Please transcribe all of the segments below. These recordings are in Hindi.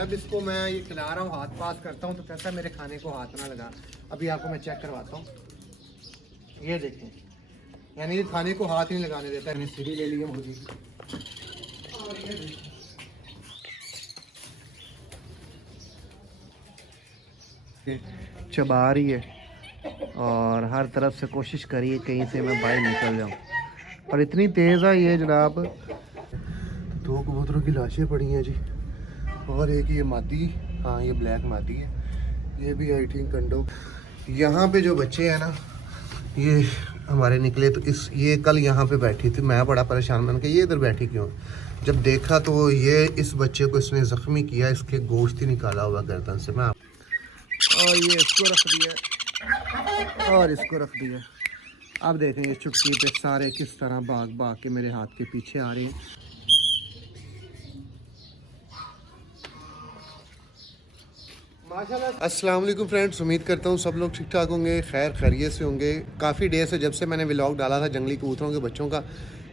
जब इसको मैं ये खिला रहा हूँ, हाथ पास करता हूँ तो कैसा मेरे खाने को हाथ ना लगा। अभी आपको मैं चेक करवाता हूँ, ये देखें, यानी ये खाने को हाथ नहीं लगाने देता। मैंने सीढ़ी ले ली है मुर्गी की, और ये देखें चबा रही है और हर तरफ से कोशिश करिए कहीं से मैं बाहर निकल जाऊँ, और इतनी तेज़ है ये जनाब। दो कबूतरों की लाशें पड़ी हैं जी, और एक ये मादी, हाँ ये ब्लैक मादी है, ये भी आई थिंक कंडो। यहाँ पे जो बच्चे हैं ना ये हमारे निकले, तो ये कल यहाँ पे बैठी थी, मैं बड़ा परेशान, मैंने कहा ये इधर बैठी क्यों। जब देखा तो ये इस बच्चे को इसने ज़ख्मी किया, इसके गोश्त ही निकाला हुआ गर्दन से। मैं और ये इसको रख दिया और इसको रख दिया। अब देखें ये चुटकी पे सारे किस तरह भाग भाग के मेरे हाथ के पीछे आ रहे हैं। अस्सलाम वालेकुम फ्रेंड्स, उम्मीद करता हूँ सब लोग ठीक ठाक होंगे, खैर खैरियत से होंगे। काफ़ी डेज से जब से मैंने व्लॉग डाला था जंगली कबूतरों के बच्चों का,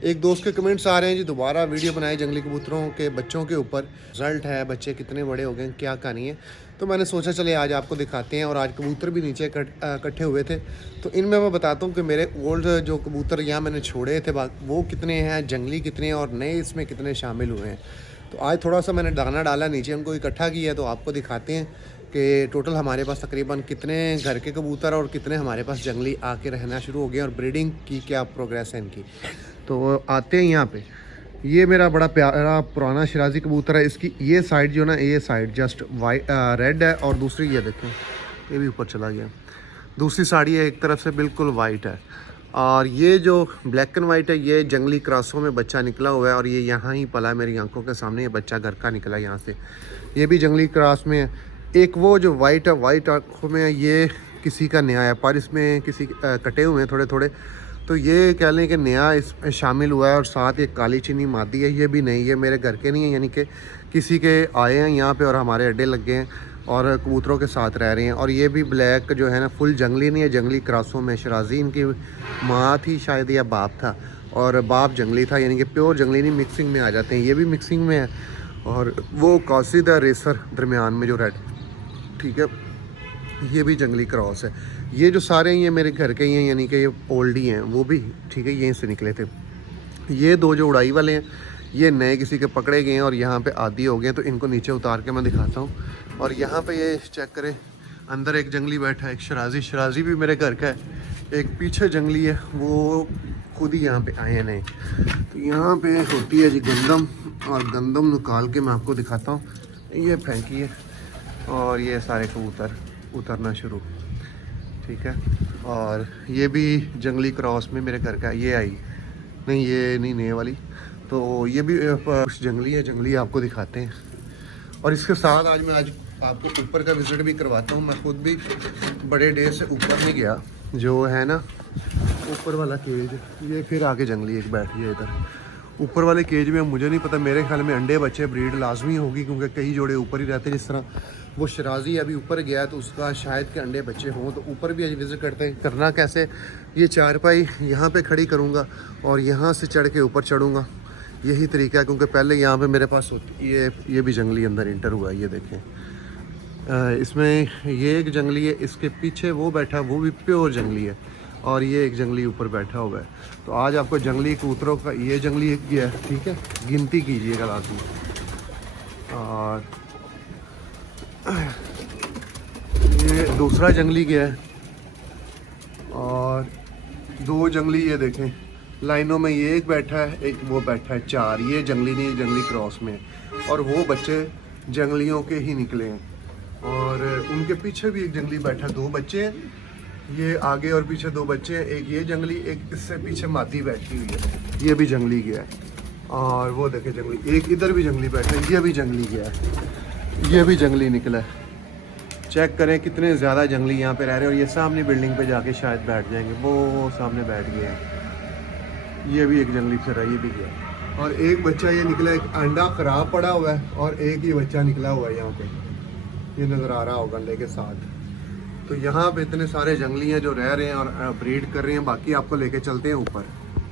एक दोस्त के कमेंट्स आ रहे हैं जी दोबारा वीडियो बनाए जंगली कबूतरों के बच्चों के ऊपर। रिजल्ट है, बच्चे कितने बड़े हो गए, क्या कहानी है। तो मैंने सोचा चले आज आपको दिखाते हैं, और आज कबूतर भी नीचे इकट्ठे हुए थे, तो इनमें मैं बताता हूँ कि मेरे ओल्ड जो कबूतर यहाँ मैंने छोड़े थे वो कितने हैं, जंगली कितने हैं, और नए इसमें कितने शामिल हुए हैं। तो आज थोड़ा सा मैंने दाना डाला नीचे, उनको इकट्ठा किया, तो आपको दिखाते हैं कि टोटल हमारे पास तकरीबन कितने घर के कबूतर और कितने हमारे पास जंगली आके रहना शुरू हो गए, और ब्रीडिंग की क्या प्रोग्रेस है इनकी। तो आते हैं यहाँ पे। ये मेरा बड़ा प्यारा पुराना शराजी कबूतर है। इसकी ये साइड जो ना, ये साइड जस्ट वाइट रेड है, और दूसरी ये देखें ये भी ऊपर चला गया। दूसरी साड़ी है एक तरफ से बिल्कुल वाइट है, और ये जो ब्लैक एंड वाइट है ये जंगली क्रॉसों में बच्चा निकला हुआ है, और ये यहाँ ही पला है मेरी आंखों के सामने। ये बच्चा घर का निकला यहाँ से, ये भी जंगली क्रॉस में है। एक वो जो वाइट है, वाइट आँखों में, ये किसी का नया है, पर इसमें किसी कटे हुए हैं थोड़े थोड़े, तो ये कह लें कि नया इसमें शामिल हुआ है। और साथ एक काली चीनी मादी है, ये भी नहीं, ये मेरे घर के नहीं है, यानी कि किसी के आए हैं यहाँ पे और हमारे अड्डे लग गए हैं और कबूतरों के साथ रह रहे हैं। और ये भी ब्लैक जो है ना फुल जंगली नहीं है, जंगली क्रॉसों में शराजी इनकी माँ थी शायद या बाप था, और बाप जंगली था, यानी कि प्योर जंगली नहीं, मिक्सिंग में आ जाते हैं। ये भी मिक्सिंग में है, और वो कासिदा रेसर दरमियान में जो रेड, ठीक है, ये भी जंगली क्रॉस है। ये जो सारे ये मेरे घर के ही हैं, यानी कि ये ओल्ड ही हैं, वो भी ठीक है यहीं से निकले थे। ये दो जो उड़ाई वाले हैं ये नए किसी के पकड़े गए हैं और यहाँ पे आदी हो गए, तो इनको नीचे उतार के मैं दिखाता हूँ। और यहाँ पे ये चेक करें, अंदर एक जंगली बैठा है, एक शराजी भी मेरे घर का है, एक पीछे जंगली है, वो खुद ही यहाँ पे आए हैं नए। तो यहाँ पे होती है जी गंदम, और गंदम निकाल के मैं आपको दिखाता हूँ। ये फेंकी है, और ये सारे कबूतर उतरना शुरू, ठीक है। और ये भी जंगली क्रॉस में मेरे घर का, ये आई नहीं, ये नहीं नए वाली, तो ये भी कुछ जंगली है, जंगली आपको दिखाते हैं। और इसके साथ आज आपको ऊपर का विज़िट भी करवाता हूँ। मैं खुद भी बड़े डेज से ऊपर नहीं गया, जो है ना ऊपर वाला केज, ये फिर आगे जंगली एक बैठी है इधर। ऊपर वाले केज में मुझे नहीं पता, मेरे ख्याल में अंडे बच्चे ब्रीड लाजमी होगी, क्योंकि कई जोड़े ऊपर ही रहते हैं। जिस तरह वो शराजी अभी ऊपर गया है, तो उसका शायद के अंडे बच्चे हों, तो ऊपर भी आज विज़िट करते हैं। करना कैसे, ये चारपाई यहाँ पे खड़ी करूँगा और यहाँ से चढ़ के ऊपर चढ़ूँगा, यही तरीका है। क्योंकि पहले यहाँ पे मेरे पास ये भी जंगली अंदर इंटर हुआ है, ये देखें। इसमें ये एक जंगली है, इसके पीछे वो बैठा, वो भी प्योर जंगली है, और ये एक जंगली ऊपर बैठा हुआ है। तो आज आपको जंगली कबूतरों का, ये जंगली एक गया है, ठीक है, गिनती कीजिएगा लाजमी। और ये दूसरा जंगली गया है, और दो जंगली ये देखें लाइनों में, ये एक बैठा है, एक वो बैठा है, चार। ये जंगली नहीं, जंगली क्रॉस में, और वो बच्चे जंगलियों के ही निकले हैं। और उनके पीछे भी एक जंगली बैठा, दो बच्चे हैं, ये आगे और पीछे दो बच्चे हैं, एक ये जंगली, एक इससे पीछे मादी बैठी हुई है, ये भी जंगली गया है। और वो देखे जंगली, एक इधर भी जंगली बैठा है, ये भी जंगली गया है, ये भी जंगली निकला है। चेक करें कितने ज़्यादा जंगली यहाँ पे रह रहे हैं। और ये सामने बिल्डिंग पे जाके शायद बैठ जाएंगे, वो सामने बैठ गए हैं। ये भी एक जंगली फिर है, ये भी गया। और एक बच्चा ये निकला, एक अंडा ख़राब पड़ा हुआ है, और एक ही बच्चा निकला हुआ है यहाँ पे, ये नज़र आ रहा होगा अंडे के साथ। तो यहाँ पे इतने सारे जंगली हैं जो रह रहे हैं और ब्रीड कर रहे हैं। बाकी आपको लेके चलते हैं ऊपर।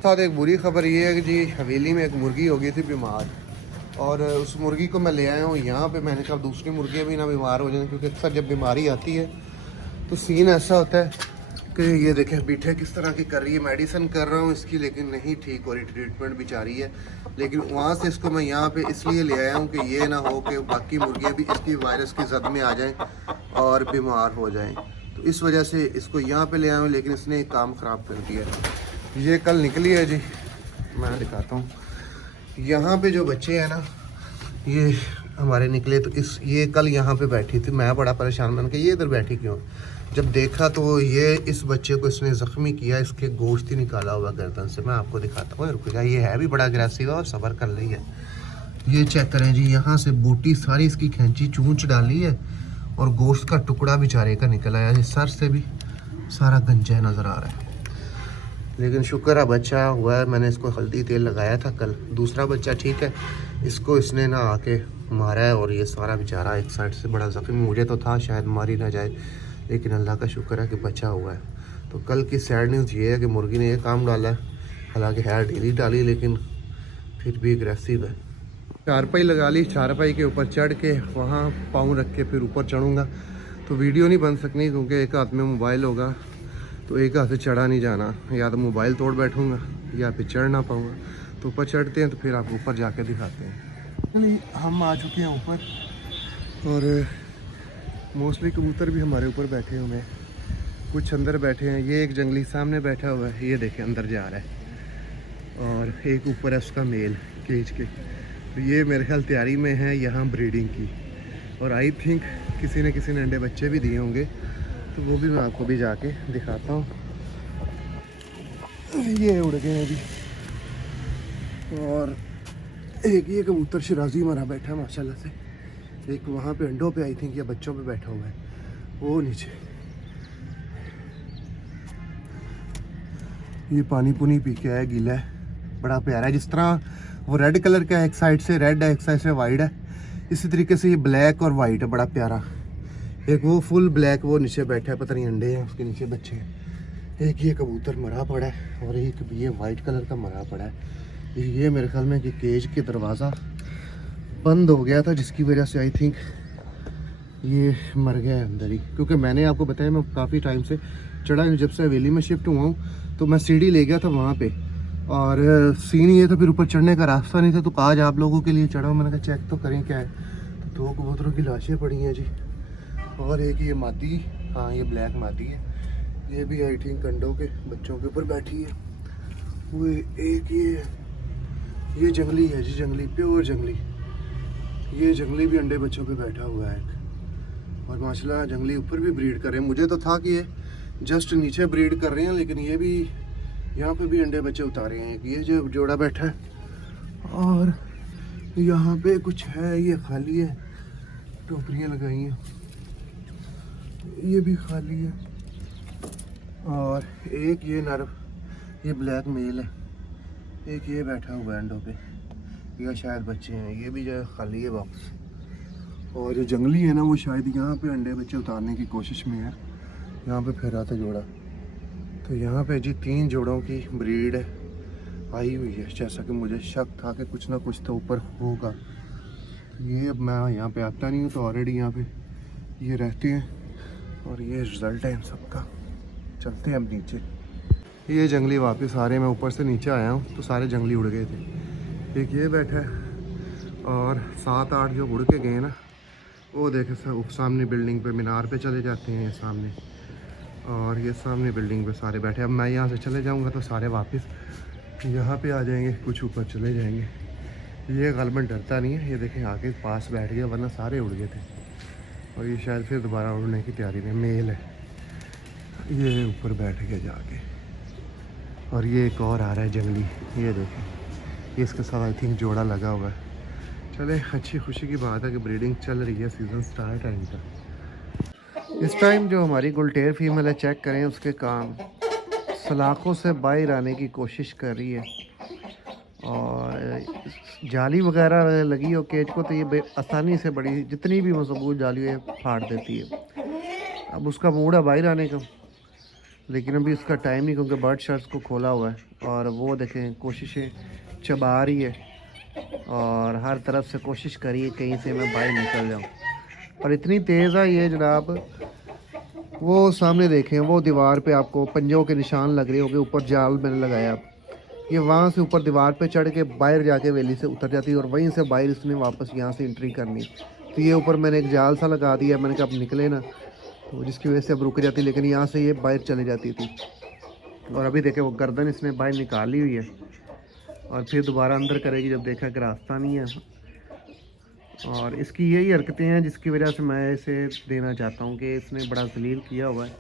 साथ एक बुरी खबर ये है कि जी हवेली में एक मुर्गी हो गई थी बीमार, और उस मुर्गी को मैं ले आया हूँ यहाँ पे। मैंने कहा दूसरी मुर्गियाँ भी ना बीमार हो जाएं, क्योंकि अक्सर जब बीमारी आती है तो सीन ऐसा होता है कि ये देखें बीठे किस तरह की कर रही है। मेडिसिन कर रहा हूँ इसकी, लेकिन नहीं ठीक हो रही, ट्रीटमेंट भी जारी है। लेकिन वहाँ से इसको मैं यहाँ पे इसलिए ले आया हूँ कि ये ना हो कि बाकी मुर्गियाँ भी इसकी वायरस की जद में आ जाएं और बीमार हो जाएं। तो इस वजह से इसको यहाँ पे ले आया हूँ, लेकिन इसने एक काम ख़राब कर दिया। ये कल निकली है जी, मैं दिखाता हूँ। यहाँ पे जो बच्चे हैं ना ये हमारे निकले, तो ये कल यहाँ पे बैठी थी। मैं बड़ा परेशान, मैंने कहा ये इधर बैठी क्यों। जब देखा तो ये इस बच्चे को इसने ज़ख्मी किया, इसके गोश्त ही निकाला हुआ गर्दन से। मैं आपको दिखाता हूँ, रुक जा। ये है भी बड़ा अग्रेसिव है और सब्र कर रही है। ये चेक करें जी, यहाँ से बूटी सारी इसकी खींची, चूंच डाली है और गोश्त का टुकड़ा बेचारे का निकल आया। सर से भी सारा गंजा नज़र आ रहा है, लेकिन शुक्र है बच्चा हुआ है। मैंने इसको हल्दी तेल लगाया था कल। दूसरा बच्चा ठीक है, इसको इसने ना आके मारा है और ये सारा बेचारा एक साइड से बड़ा ज़ख्मी। मुझे तो था शायद मारी ना जाए, लेकिन अल्लाह का शुक्र है कि बचा हुआ है। तो कल की सैड न्यूज़ ये है कि मुर्गी ने ये काम डाला है, हालांकि है ढीली डाली लेकिन फिर भी एग्रेसिव है। चारपाई लगा ली, चारपाई के ऊपर चढ़ के वहाँ पाँव रख के फिर ऊपर चढ़ूँगा। तो वीडियो नहीं बन सकनी क्योंकि एक हाथ में मोबाइल होगा, तो एक हाथ से चढ़ा नहीं जाना। या तो मोबाइल तोड़ बैठूँगा या फिर चढ़ ना पाऊँगा। तो ऊपर चढ़ते हैं तो फिर आपको ऊपर जाके दिखाते हैं। हम आ चुके हैं ऊपर और मोस्टली कबूतर भी हमारे ऊपर बैठे हुए हैं, कुछ अंदर बैठे हैं। ये एक जंगली सामने बैठा हुआ है, ये देखें अंदर जा रहा है। और एक ऊपर है उसका मेल केज के। तो ये मेरे ख्याल तैयारी में है यहाँ ब्रीडिंग की, और आई थिंक किसी ने अंडे बच्चे भी दिए होंगे, तो वो भी मैं आपको भी जाके दिखाता हूँ। ये उड़ गए हैं जी। और एक ये कबूतर शराजी हमारा बैठा है माशाल्लाह से। एक वहाँ पे अंडों पे आई थिंक या बच्चों पे बैठा हुआ है, वो नीचे। ये पानी पुनी पी के आया, गीला है, बड़ा प्यारा है। जिस तरह वो रेड कलर का है, एक साइड से रेड है एक साइड से वाइट है, इसी तरीके से ये ब्लैक और वाइट है, बड़ा प्यारा। एक वो फुल ब्लैक वो नीचे बैठा है, पता नहीं अंडे हैं उसके नीचे बच्चे हैं। एक ये कबूतर मरा पड़ा है और एक ये वाइट कलर का मरा पड़ा है। ये मेरे ख्याल में कि केज के दरवाज़ा बंद हो गया था, जिसकी वजह से आई थिंक ये मर गया है अंदर ही। क्योंकि मैंने आपको बताया मैं काफ़ी टाइम से चढ़ा, जब से हवेली में शिफ्ट हुआ हूँ तो मैं सीढ़ी ले गया था वहाँ पे, और सीन ये था फिर ऊपर चढ़ने का रास्ता नहीं था। तो आज आप लोगों के लिए चढ़ा हूँ, मैंने कहा चेक तो करें क्या है। तो 2 कबूतरों की लाशें पड़ी हैं जी, और एक ये मादी, हाँ ये ब्लैक मादी है, ये भी आई थिंक अंडों के बच्चों के ऊपर बैठी है। वो एक ये जंगली है जी, जंगली प्योर जंगली। ये जंगली भी अंडे बच्चों पे बैठा हुआ है, और माशाल्लाह जंगली ऊपर भी ब्रीड कर रहे हैं। मुझे तो था कि ये जस्ट नीचे ब्रीड कर रहे हैं, लेकिन ये भी यहाँ पे भी अंडे बच्चे उतारे हैं। ये जो जोड़ा बैठा है, और यहाँ पे कुछ है, ये खाली है, टोकरियाँ लगाई हैं, ये भी खाली है। और एक ये नर, ये ब्लैक मेल है, एक ये बैठा हुआ है अंडों पे, या शायद बच्चे हैं। ये भी जो है खाली है वापस। और जो जंगली है ना वो शायद यहाँ पे अंडे बच्चे उतारने की कोशिश में है। यहाँ पे फिर रहा था जोड़ा। तो यहाँ पे जी 3 जोड़ों की ब्रीड आई हुई है, जैसा कि मुझे शक था कि कुछ ना कुछ तो ऊपर होगा। ये अब मैं यहाँ पे आता नहीं हूँ, तो ऑलरेडी यहाँ पे ये रहते हैं, और ये रिज़ल्ट है इन सब का। चलते हैं अब नीचे। ये जंगली वापस आ रहे हैं, मैं ऊपर से नीचे आया हूँ तो सारे जंगली उड़ गए थे। एक ये बैठा है, और 7-8 जो उड़ के गए ना, वो देखे सामने बिल्डिंग पे मीनार पे चले जाते हैं, ये सामने। और ये सामने बिल्डिंग पे सारे बैठे। अब मैं यहाँ से चले जाऊँगा तो सारे वापस यहाँ पे आ जाएंगे, कुछ ऊपर चले जाएंगे। ये गलबन डरता नहीं है, ये देखें आके पास बैठ गया, वरना सारे उड़ गए थे। और ये शायद फिर दोबारा उड़ने की तैयारी में, मेल है, ये ऊपर बैठ गया जाके। और ये एक और आ रहा है जंगली, ये देखें, ये इसके साथ आई थिंक जोड़ा लगा हुआ है। चले, अच्छी खुशी की बात है कि ब्रीडिंग चल रही है, सीज़न स्टार्ट है इनका। इस टाइम जो हमारी गुलटेर फीमेल है, चेक करें उसके काम, सलाखों से बाहर आने की कोशिश कर रही है, और जाली वगैरह लगी हो केज को तो ये आसानी से बड़ी, जितनी भी मजबूत जाली है फाड़ देती है। अब उसका मूड है बाहर आने का, लेकिन अभी उसका टाइम नहीं, क्योंकि बर्ड शर्ट्स को खोला हुआ है। और वो देखें कोशिशें चबा रही है, और हर तरफ से कोशिश करी कहीं से मैं बाहर निकल जाऊँ, पर इतनी तेज़ है ये जनाब। वो सामने देखें, वो दीवार पे आपको पंजों के निशान लग रहे होंगे, ऊपर जाल मैंने लगाया। ये वहाँ से ऊपर दीवार पे चढ़ के बाहर जाके वेली से उतर जाती है और वहीं से बाहर इसने वापस यहाँ से एंट्री करनी। तो ये ऊपर मैंने एक जाल सा लगा दिया, मैंने कहा अब निकले ना, तो जिसकी वजह से अब रुक जाती, लेकिन यहाँ से ये बाहर चले जाती थी। और अभी देखे वो गर्दन इसने बाहर निकाली हुई है और फिर दोबारा अंदर करेगी जब देखा कि रास्ता नहीं है। और इसकी यही हरकतें हैं जिसकी वजह से मैं इसे देना चाहता हूँ कि इसने बड़ा जलील किया हुआ है।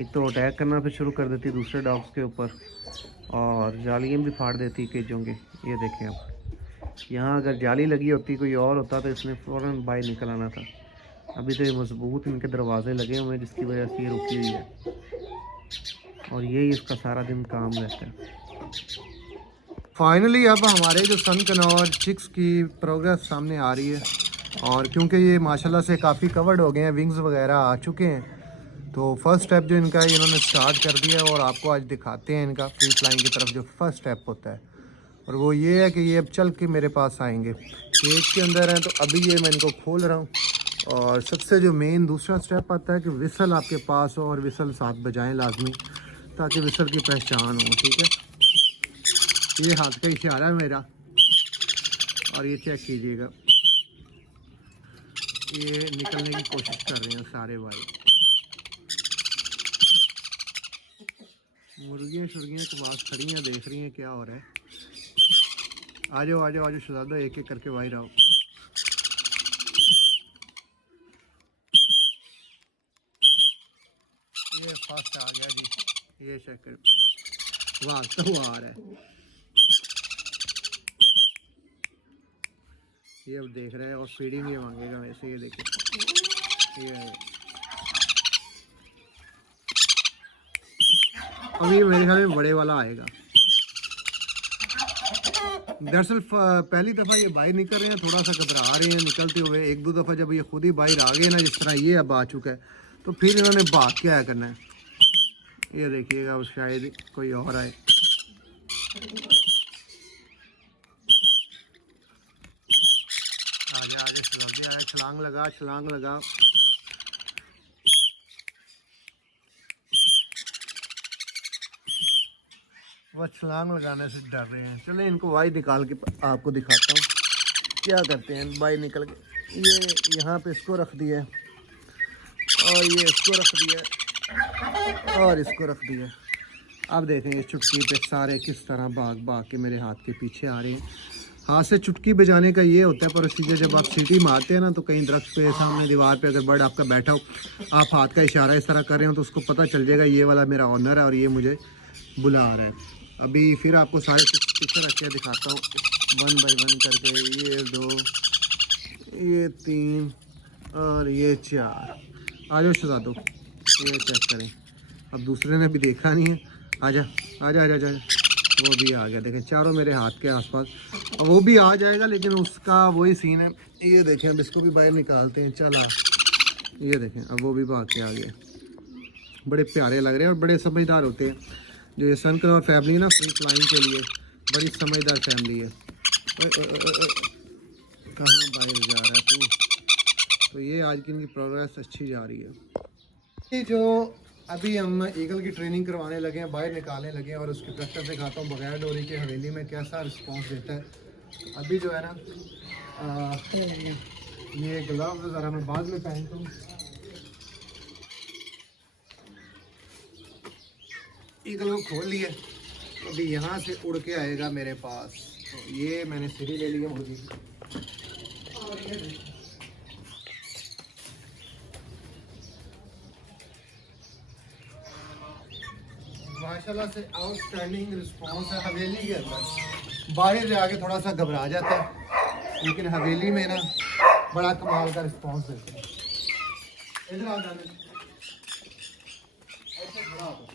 एक तो अटैक करना फिर शुरू कर देती दूसरे डॉग्स के ऊपर, और जालियाँ भी फाड़ देती केजों के। ये देखें आप, यहाँ अगर जाली लगी होती कोई और होता तो इसने फ़ौरन बाहर निकल आना था। अभी तो ये मजबूत इनके दरवाजे लगे हुए हैं जिसकी वजह से ये रुकी हुई है, और यही इसका सारा दिन काम रहता है। फाइनली अब हमारे जो सन कनौर चिक्स की प्रोग्रेस सामने आ रही है, और क्योंकि ये माशाल्लाह से काफ़ी कवर्ड हो गए हैं, विंग्स वगैरह आ चुके हैं, तो फर्स्ट स्टेप जो इनका है इन्होंने स्टार्ट कर दिया है। और आपको आज दिखाते हैं इनका फ्री फ्लाइंग की तरफ जो फर्स्ट स्टेप होता है, और वो ये है कि ये अब चल के मेरे पास आएंगे। केज के अंदर हैं तो अभी ये मैं इनको खोल रहा हूँ। और सबसे जो मेन दूसरा स्टेप आता है कि विसल आपके पास हो और विसल साथ बजाएं लाजमी, ताकि विसल की पहचान हो। ठीक है, ये हाथ का इशारा है मेरा, और ये चेक कीजिएगा, ये निकलने की कोशिश कर रहे हैं सारे भाई। मुर्गियाँ शुर्गियाँ के पास खड़ी हैं, देख रही हैं क्या हो रहा है। आ जाओ आ जाओ आ जाओ शहजादा, एक एक करके बाहर आओ। ये फर्स्ट आ गया जी, ये चेक कर, वाह तो वो आ रहा है। ये अब देख रहे हैं और फीडिंग ये मांगेगा वैसे। ये देखिए, ये अभी मेरे ख्याल में बड़े वाला आएगा। दरअसल पहली दफ़ा ये बाहर निकल रहे हैं, थोड़ा सा घबरा रहे हैं निकलते हुए। एक दो दफ़ा जब ये खुद ही बाहर आ गए ना, जिस तरह ये अब आ चुका है, तो फिर इन्होंने भाग के आया करना है। ये देखिएगा, शायद कोई और आए। आगे आगे आगे, छलांग लगा छलांग लगा। वह छलांग लगाने से डर रहे हैं। चले इनको वाई निकाल के आपको दिखाता हूँ क्या करते हैं। बाई निकल के ये यहाँ पे इसको रख दिया, और ये इसको रख दिया, और इसको रख दिया। अब देखें ये चुटकी पे सारे किस तरह भाग भाग के मेरे हाथ के पीछे आ रहे हैं। हाथ से चुटकी बजाने का ये होता है प्रोसीजर, जब आप सीटी मारते हैं ना, तो कहीं दरख्त पे सामने दीवार पे अगर बर्ड आपका बैठा हो, आप हाथ का इशारा इस तरह कर रहे हो, तो उसको पता चल जाएगा ये वाला मेरा ऑनर है और ये मुझे बुला रहा है। अभी फिर आपको सारे पिक्चर रख के दिखाता हूँ 1 बाय 1 करके। ये 2, ये 3 और ये 4। आ जाओ शहजादो, ये चेक करें। अब दूसरे ने भी देखा नहीं है, आजा आजा आजा आजा, वो भी आ गया। देखें चारों मेरे हाथ के आसपास। अब वो भी आ जाएगा, लेकिन उसका वही सीन है। ये देखें, अब इसको भी बाहर निकालते हैं। चला, ये देखें अब वो भी भाग के आ गया। बड़े प्यारे लग रहे हैं और बड़े समझदार होते हैं। जो ये सन कनौर फैमिली है ना, फ्री फ्लाइंग के लिए बड़ी समझदार फैमिली है। कहाँ बाहर जा रहा है तू? तो ये आज की इनकी प्रोग्रेस अच्छी जा रही है। ये जो अभी हम ईगल की ट्रेनिंग करवाने लगे हैं, बाहर निकालने लगे हैं, और उसकी प्रैक्टिस दिखाता हूँ बगैर डोरी के हवेली में कैसा रिस्पॉन्स देता है। अभी जो है ना, ये ग्लव्स ज़रा मैं बाद में पहनता हूँ। ईगल को खोल लिया, अभी यहाँ से उड़ के आएगा मेरे पास। तो ये मैंने सीढ़ी ले लिया मुर्गी की, और ये माशाल्लाह से आउटस्टैंडिंग रिस्पॉन्स है। हवेली के अंदर बाहर जाके थोड़ा सा घबरा जाता है, लेकिन हवेली में ना बड़ा कमाल का रिस्पॉन्स देता है। इधर आ जाने, ऐसे खड़ा हो।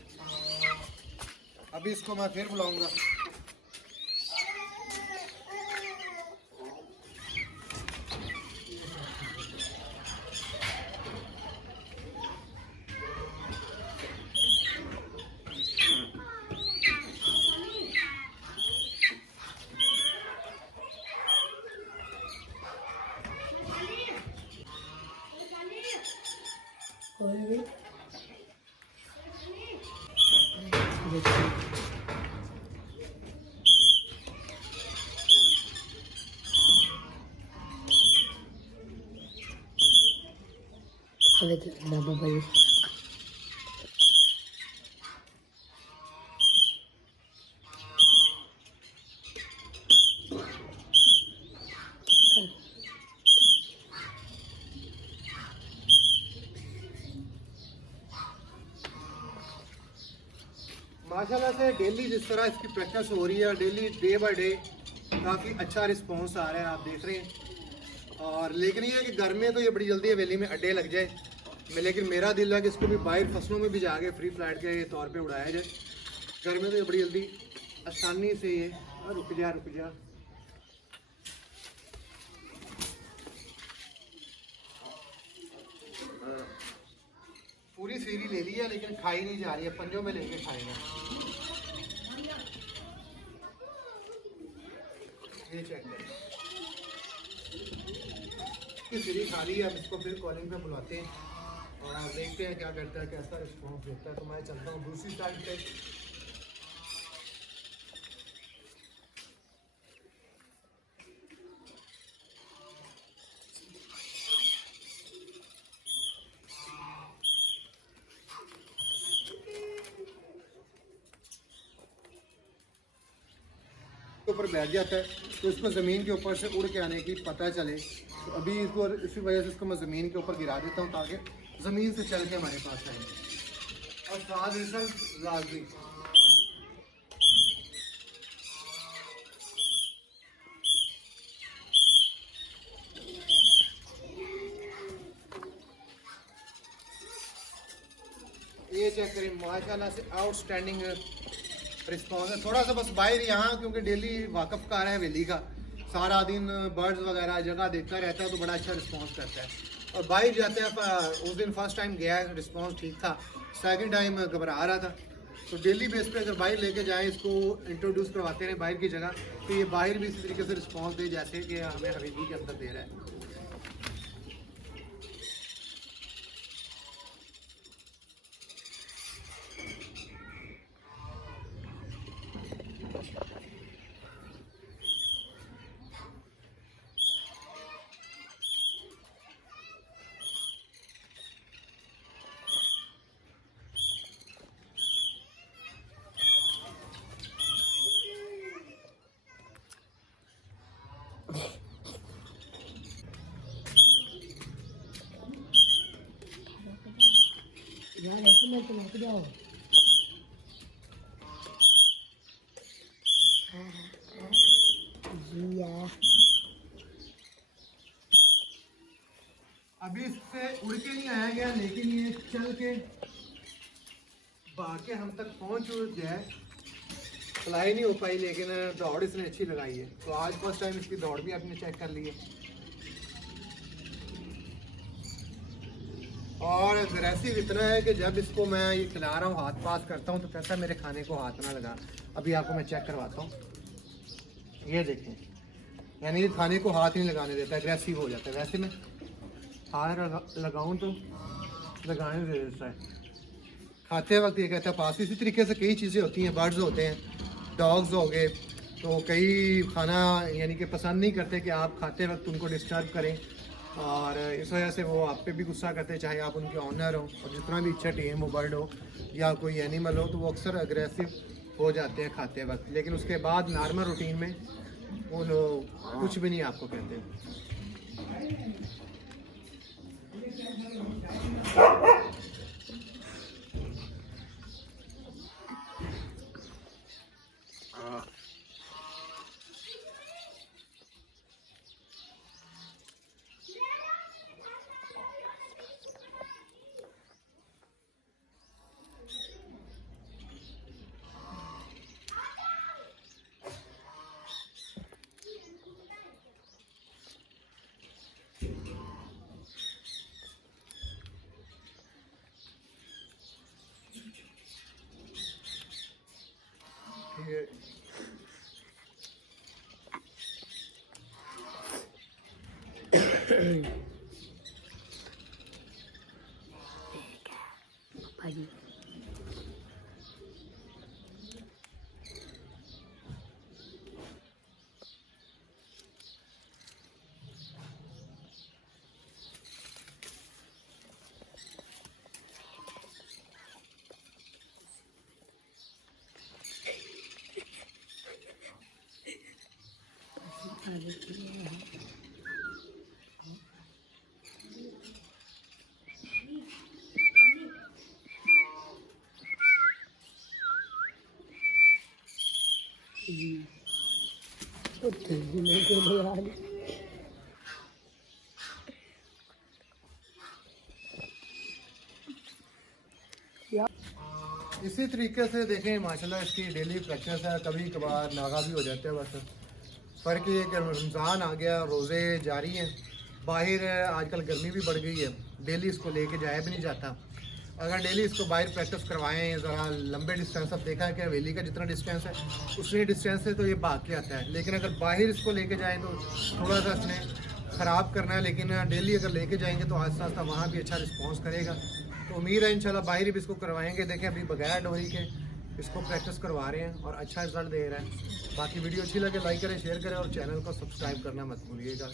अभी इसको मैं फिर बुलाऊंगा। और भी देखिए बाबा भाई माशाल्लाह से डेली जिस तरह इसकी प्रैक्टिस हो रही है, डेली डे बाय डे काफ़ी अच्छा रिस्पांस आ रहा है, आप देख रहे हैं। और लेकिन ये है कि घर में तो ये बड़ी जल्दी हवेली में अड्डे लग जाए, लेकिन मेरा दिल है कि इसको भी बाहर फसलों में भी जाके फ्री फ्लाइट के तौर पे उड़ाया जाए। घर में तो ये बड़ी जल्दी आसानी से ये रुक जा पूरी सीरी ले ली है, लेकिन खाई नहीं जा रही है, पंजों में लेके खाएंगे। ये चेक करें, सीरी खा ली है। अब इसको फिर कॉलिंग पे बुलाते हैं और आप देखते हैं क्या करता है, कैसा रिस्पॉन्स देता है। तो मैं चलता हूँ दूसरी साइड पे। ऊपर बैठ जाता है तो इसको ज़मीन के ऊपर से उड़ के आने की पता चले। तो अभी इसको इसी वजह से इसको मैं ज़मीन के ऊपर गिरा देता हूँ ताकि ज़मीन से चल के हमारे पास आए और साथ रिजल्ट लाजमी। ये चेक करें, माशाल्लाह से आउटस्टैंडिंग रिस्पॉन्स है। थोड़ा सा बस बाहर यहाँ क्योंकि डेली वाकफ का रहा है हवेली का, सारा दिन बर्ड्स वगैरह जगह देखता रहता है तो बड़ा अच्छा रिस्पांस करता है। और बाहर जाते हैं, उस दिन फर्स्ट टाइम गया है, रिस्पांस ठीक था, सेकंड टाइम घबरा रहा था। तो डेली बेस पे अगर बाहर लेके जाएं, इसको इंट्रोड्यूस करवाते हैं बाहर की जगह, तो ये बाहर भी इसी तरीके से रिस्पॉन्स दे जैसे कि हमें हवेली के अंदर दे रहा है। यार ऐसे में तो लग जाओ। जी यार अभी इससे उड़ के नहीं आया गया, लेकिन ये चल के भाग के हम तक पहुंच जाए, फ्लाई नहीं हो पाई, लेकिन दौड़ इसने अच्छी लगाई है। तो आज फर्स्ट टाइम इसकी दौड़ भी आपने चेक कर ली है। और अग्रेसिव इतना है कि जब इसको मैं ये खिला रहा हूँ, हाथ पास करता हूँ, तो कहता है मेरे खाने को हाथ ना लगा। अभी आपको मैं चेक करवाता हूँ, ये देखें, यानी ये खाने को हाथ नहीं लगाने देता, अग्रेसिव हो जाता है। वैसे मैं हाथ लगाऊँ तो लगाने दे देता है, खाते वक्त ये कहता है पास। इसी तरीके से कई चीज़ें होती हैं, बर्ड्स होते हैं, डॉग्स हो गए, तो कई खाना यानी कि पसंद नहीं करते कि आप खाते वक्त उनको डिस्टर्ब करें, और इस वजह से वो आप पे भी गुस्सा करते हैं, चाहे आप उनके ऑनर हो और जितना भी अच्छा टेम हो, बर्ड हो या कोई एनिमल हो, तो वो अक्सर अग्रेसिव हो जाते हैं खाते वक्त। लेकिन उसके बाद नॉर्मल रूटीन में वो लोग कुछ भी नहीं आपको कहते। ये भाजी छोटे जिले के लिए इसी तरीके से देखें माशाल्लाह इसकी डेली प्रैक्टिस है, कभी कभार नागा भी हो जाते हैं। बस फ़र्क ये है कि रमज़ान आ गया, रोज़े जारी हैं, बाहर आजकल गर्मी भी बढ़ गई है, डेली इसको लेके जाया भी नहीं जाता। अगर डेली इसको बाहर प्रैक्टिस करवाएं ज़रा लंबे डिस्टेंस, अब देखा है कि हवेली का जितना डिस्टेंस है उतनी डिस्टेंस से तो ये भाग के आता है, लेकिन अगर बाहर इसको लेके जाएँ तो थोड़ा सा इसने ख़राब करना है, लेकिन डेली अगर लेके जाएंगे तो आहिस्ता आहिस्ता वहाँ भी अच्छा रिस्पॉन्स करेगा। तो उम्मीद है इंशाल्लाह बाहर भी इसको करवाएंगे। देखें अभी बगैर डोरी के इसको प्रैक्टिस करवा रहे हैं और अच्छा रिजल्ट दे रहा है। बाकी वीडियो अच्छी लगे लाइक करें, शेयर करें और चैनल को सब्सक्राइब करना मत भूलिएगा।